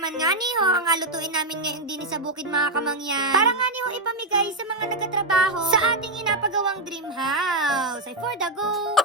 naman nga ni ho ang lutuin namin ngayon din sa bukid mga kamangyan. Para nga ni ho ipamigay sa mga nagtatrabaho sa ating inapagawang dream house. Ay for the go!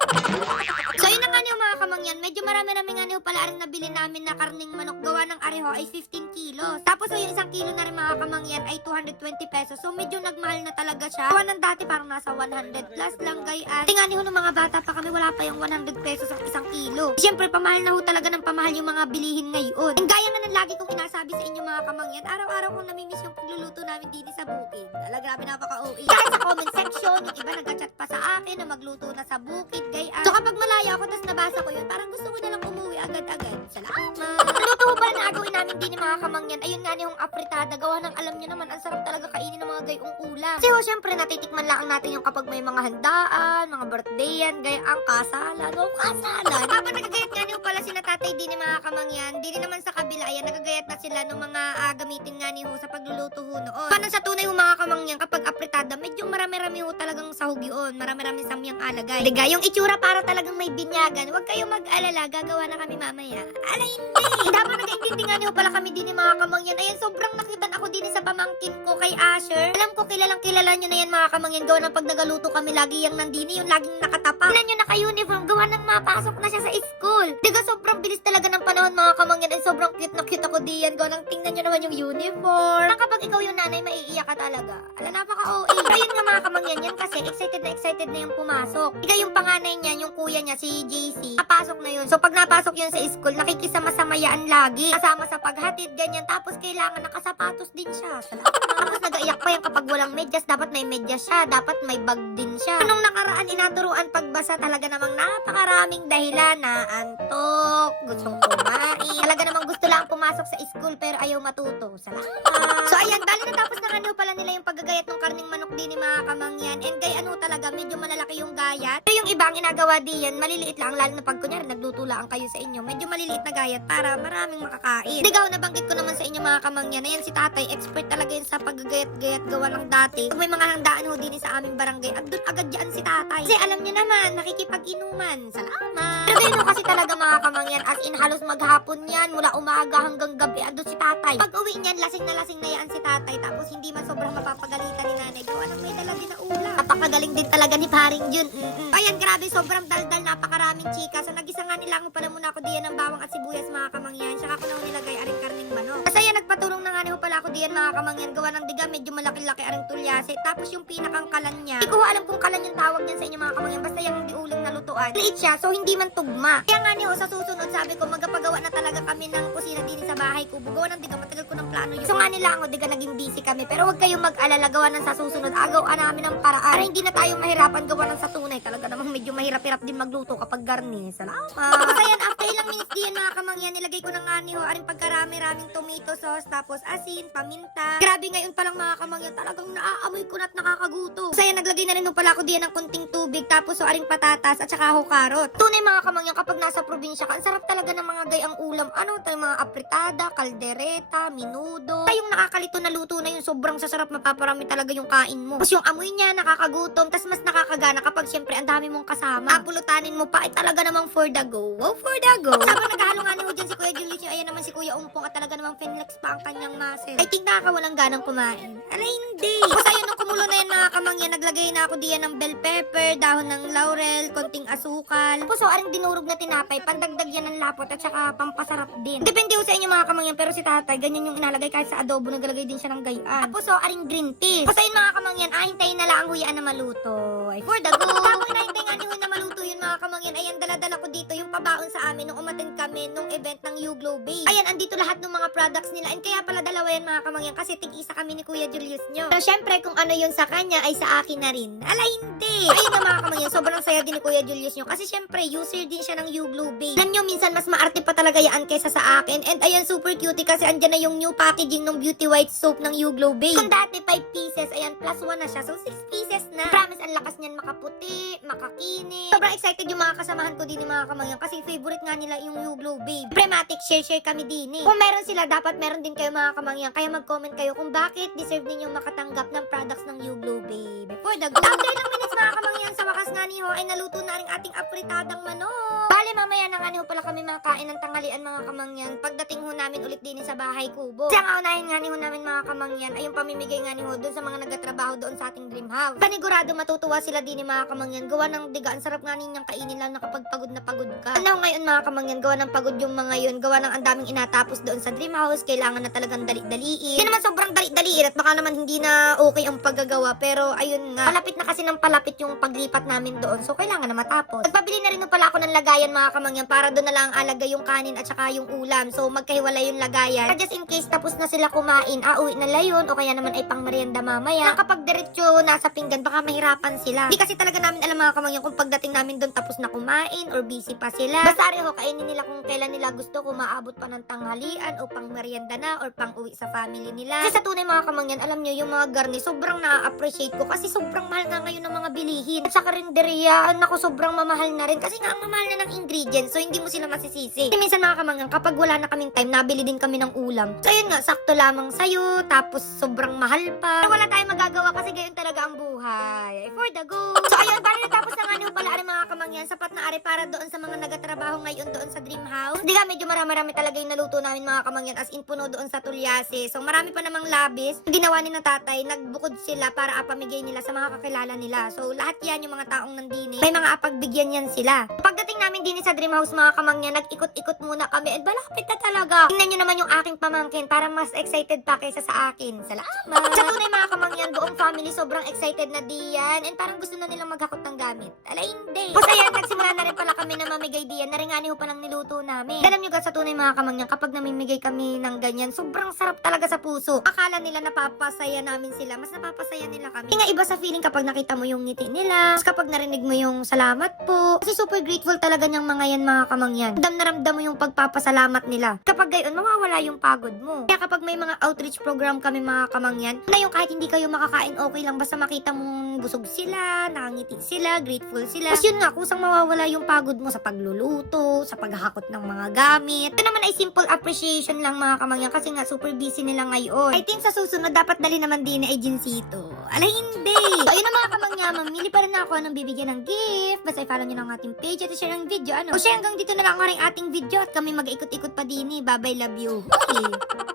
So yun na nga ni ho mga kamangyan, medyo marami-rami nga ni ho pala ang nabili namin na karning manok gawa ng areho ay 15 kilos. Tapos so yung isang kilo na rin mga kamangyan ay 220 pesos. So medyo nagmahal na talaga siya. Gawa ng dati parang nasa 100 plus lang gayaan. Tingnan ni ho ng mga bata pa kami, wala pa yung 100 pesos ang isang kilo. Siyempre pamahal na ho talaga ng pamahal yung mga bilihin ngayon. And gaya nga ng lagi kong inasabi sa inyo mga kamangyan, araw-araw kong namimiss yung pagluluto namin dito sa bukid. Grabe napaka-OA. Kahit sa comment section, yung iba nag-chat pa sa akin na magluto na sa bukid, gayaan. So kapag malaya ako, tapos nabasa ko yun, parang gusto ko na lang umuwi agad-agad. Salamat! Luto ko pala na agawin namin din mga kamangyan. Ayun nga yung apritada. Gawa ng alam nyo naman, ang sarap talaga kainin ng mga gayong ulam. Kasi ho, syempre, natitikman lang natin yung kapag may mga handaan, mga birthdayan, gayang kasalan. O kasalan! Kapag nagagayat nga niyo pala sila tatay din mga kamangyan, din naman sa kabila, ayan, nagagayat na sila ng mga gamitin nga niyo sa pagluluto ho noon. Paano sa tunay ho mga kamangyan, kapag apritada, medyo marami-rami ho talagang sahog yun. Marami-rami samyang alagay. Diga, yung itsura para talagang may binyagan. Huwag kayong mag-alala, gagawa na kami mamaya. Alay, hindi! Dapat nag-intindi nga niyo pala kami din mga kamangyan. Ayan, sobrang nakitan ako din sa pamangkin ko kay Asher. Alam ko, kilalang kilala nyo na yan mga kamangyan. Gawa ng pag nagaluto kami, lagi yung nandini, yung laging nakatapa. Tingnan nyo naka-uniform, gawa ng mapasok na siya sa school. Diga, sobrang bilis talaga ng panahon mga kamangyan. Ay, sobrang cute na cute ako diyan. Gawa ng tingnan nyo naman yung uniform. Kapag ikaw yung nanay, maiiyak ka talaga. Ala, napaka-OA. Ayun nga mga kamangyan yan kasi excited na yung pumasok. Diga, yung panganay niya, yung kuya niya, si JC, napasok na yun. So, pag napasok yun sa school, nakikisama-samayaan lagi. Kasama sa paghatid, ganyan. Tapos, kailangan nakasapatos din siya. Salamat. Tapos, nag-aiyak pa yan kapag walang medyas. Dapat may medyas siya. Dapat may bag din siya. Anong nakaraan, inaturuan pagbasa, talaga namang napakaraming dahilan na antok, gustong kumain. Talaga namang gusto lang pumasok sa school pero ayaw matuto. Salamat. So, ayan, bali natapos na ano pala nila yung paggagayat ng karning manok din ni mga kamangyan. And kay ano talaga, medyo malalaki yung gayat. Pero yung ibang ginagawa diyan, maliliit lang. Lalo na pag kunyari, nagluto lang kayo sa inyo. Medyo maliliit na gayat para maraming makakain. Digaw, nabanggit ko naman sa inyo mga kamangyan. Ayan si tatay, expert talaga yun sa paggagayat-gayat gawa ng dati. Pag may mga handaan ho din sa aming barangay, andun agad dyan si tatay. Kasi alam niyo naman, nakikipag-inuman. Salamat! Pero ganyan kasi talaga mga kamangyan, as in halos maghapon yan, mula umaga hanggang gabi, andun si tatay. Pag uwi niyan, lasing na yan si tatay. Tapos hindi man sobrang mapapagalitan ni nanay. Gawa ng may dala din na ulam. Napakagaling din talaga ni paring Jun. Ayan, grabe, sobrang daldal, napakaraming chika. So nagisa nga nilango pala muna ako diyan ng bawang at sibuyas mga kamangyan. Saka ko na nilagay aring karning manok. Kasi yan, nagpatulong na nga niyo pala ako diyan mga kamangyan. Gawa ng diga, medyo malaki-laki aring tulyase. Tapos yung pinakang kalan niya, hindi ko alam kung kalan yung tawag niyan sa inyo mga kamangyan. Basta yung hindi uling na lutuan. Liit siya, so hindi man tugma. Kaya nga niyo, sa susunod, sabi ko, magpagawa na talaga kami ng kusina din sa bahay ko. Gawa ng diga, matagal ko ng plano yun. So nga nila ako, diga, naging busy kami. Pero huwag kayong mag-alala, gawa ng sa susunod. Agawan namin ng paraan. Para hindi na tayo mahirapan gawa ng sa tunay. Talaga namang medyo mahirap-hirap din magluto kapag garni. Salamat. Tapos ayan, after ilang minutes diyan mga kamangyan, nilagay ko na nga niyo, aring pagkarami-raming tomato sauce, tapos asin, paminta. Grabe ngayon palang mga kamangyan, talagang naaamoy ko na't nakakaguto. So ayan, naglagay na rin pala ako diyan ng kunting tubig, tapos so aring patatas at saka karot. Tunay mga kamangyan, kapag nasa probinsya ka, ang sarap talaga ng mga gayang ulam. Ano tayo, mga apritada, kaldereta, minudo. Ay, yung nakakalito na luto na yun, sobrang sasarap, mapaparami talaga yung kain mo. Tapos yung amoy niya, nakakagutom, tas mas nakakagana kapag syempre ang dami mong kasama. Tapulutanin mo pa, ay talaga namang for the go. Wow, for the go. Sabang naghahalo nga niyo dyan si Kuya Julius, ayan naman si Kuya Umpong at talaga namang finlex pa ang kanyang muscle. I think nakakawalang ganang kumain. Alay, hindi. Tapos ayun, nung kumulo na yan mga kamangyan, naglagay na ako diyan ng bell pepper, dahon ng laurel, konting asukal. Tapos so, aring dinurog na tinapay, pandagdag yan ng lapot at saka pampasarap din. Depende sa inyo mga kamangyan, pero si tatay, ganyan yung inalagay kahit sa adobo, naglalagay din siya ng gayaan. Tapos so, aring green peas. Tapos ayun mga kamangyan, hintayin na lang ang huyaan na maluto. Ay, for the go. Tapos hinahintay nga ni Huy na maluto yun mga kamangyan. Ayan, dala-dala ko dito yung pabaon sa amin nung umattend kami nung event ng Uglow Bay. Ayan, andito lahat ng mga products nila. And kaya pala dalawa yan mga kamangyan kasi tig-isa kami ni Kuya Julius nyo. Pero syempre kung ano yun sa kanya ay sa akin na rin. Ala, hindi. Ayun na mga kamangyan, sobrang saya din ni Kuya Julius nyo. Kasi syempre, user din siya ng Uglow Bay. Alam nyo, minsan mas maarte pa talaga yan kaysa sa akin. And ayan, super cutie kasi andyan na yung new packaging ng Beauty White Soap ng Uglow Bay. Kung dati 5 pieces, ayan, plus 1 na siya. So 6 pieces na. Promise, ang lakas niyan makaputi, makakinis. Sobrang excited excited yung mga kasamahan ko din ni mga kamangyan kasi favorite nga nila yung Yu-Glow Babe. Prematic, share kami din eh. Kung meron sila, dapat meron din kayo mga kamangyan. Kaya mag-comment kayo kung bakit deserve ninyong makatanggap ng products ng Yu-Glow Babe. For the go. After ng minutes mga kamangyan, sa wakas nga ni Ho ay naluto na rin ating apritadang manok. Bale, mamaya na nga ni Ho pala kami makain ng tanghalian mga kamangyan. Pagdating ho namin ulit din sa bahay kubo. Kasi ang unahin nga ni Ho namin mga kamangyan ay yung pamimigay nga ni Ho doon sa mga nagtatrabaho doon sa ating dream house. Panigurado matutuwa sila din ni mga kamangyan. Gawa ng diga, ang sarap nga ninyang kainin lang na kapag pagod na pagod ka. Ano ngayon mga kamangyan, gawa ng pagod yung mga yun. Gawa ng ang daming inatapos doon sa dream house. Kailangan na talagang dali-daliin. Hindi naman sobrang dali-daliin at baka naman hindi na okay ang paggagawa. Pero ayun nga, palapit na kasi ng palapit yung paglipat namin doon. So kailangan na matapos. Nagpabili na rin pala ako ng lagayan mga kamangyan para doon na lang alagay yung kanin at saka yung ulam. So magkahiwalay yung lagayan. Just in case tapos na sila kumain, uwi na layon o kaya naman ay pang merienda mamaya. Na kapag diretso nasa pinggan, baka mahirapan sila. Hindi kasi talaga namin alam mga kamangyan kung pagdating namin doon tapos na kumain or busy pa sila. Basta rin ho, kainin nila kung kailan nila gusto, kung maabot pa ng tanghalian o pang merienda na or pang uwi sa family nila. Kasi sa tunay mga kamangyan, alam nyo yung mga garni, sobrang na-appreciate ko kasi sobrang mahal nga ngayon ng mga bilihin. At sa karinderya, naku, sobrang mamahal na rin kasi nga ang mamahal na ng ingredients, so hindi mo sila masisisi. Kasi minsan mga kamangyan, kapag wala na kaming time, nabili din kami ng ulam. So ayun nga, sakto lamang sa'yo, tapos sobrang mahal pa. Pero wala tayong magagawa kasi gayon talaga ang buhay. For the go! So ayun, bali natapos na nga niyo pala ari mga kamangyan, sapat na ari para doon sa mga nagatrabaho ngayon doon sa dream house. Di ka, medyo marami talaga yung naluto namin mga kamangyan as in puno doon sa Tulyase. So marami pa namang labis. Ginawa ni na tatay, nagbukod sila para apamigay nila sa mga kakilala nila. So lahat yan yung mga taong nandini, may mga apagbigyan yan sila. Pagdating namin din sa dream house mga kamangyan, nag-ikot-ikot muna kami at balapit na talaga. Tingnan nyo naman yung aking pamangkin, parang mas excited pa kaysa sa akin. Salamat! Sa tunay mga kamangyan, buong family sobrang excited na diyan and parang gusto na nilang maghakot ng gamit. Alay, hindi. Basta yan, nagsimula na rin pala kami na mamigay diyan. Naringani ho pa ng niluto namin. Alam nyo guys, sa tunay mga kamangyan, kapag namimigay kami ng ganyan, sobrang sarap talaga sa puso. Akala nila napapasaya namin sila, mas napapasaya nila kami. Nga iba sa feeling kapag nakita mo yung ngiti nila, kapag narinig mo yung salamat po. Kasi super grateful talaga niyang mga yan mga kamangyan. Ramdam mo yung pagpapasalamat nila. Kapag gayon, mawawala yung pagod mo. Kaya kapag may mga outreach program kami mga kamangyan, na yung kahit hindi kayo makakain, okay lang, basta makita mong busog sila, nakangiti sila, grateful sila. Tapos yun nga, kusang mawawala yung pagod mo sa pagluluto, sa paghahakot ng mga gamit. Ito naman ay simple appreciation lang mga kamangyan kasi nga super busy nila ngayon. I think sa susunod, dapat dali naman din ay Jinsito. Alay, hindi. So, ayun na mga kamangyan, mamili pa rin ako ng bibigyan ng gift. Basta i-follow nyo ng ating page at i-share ang video. O siya, hanggang dito na lang ang ating video at kami mag-ikot-ikot pa din eh. Bye-bye, love you. Okay.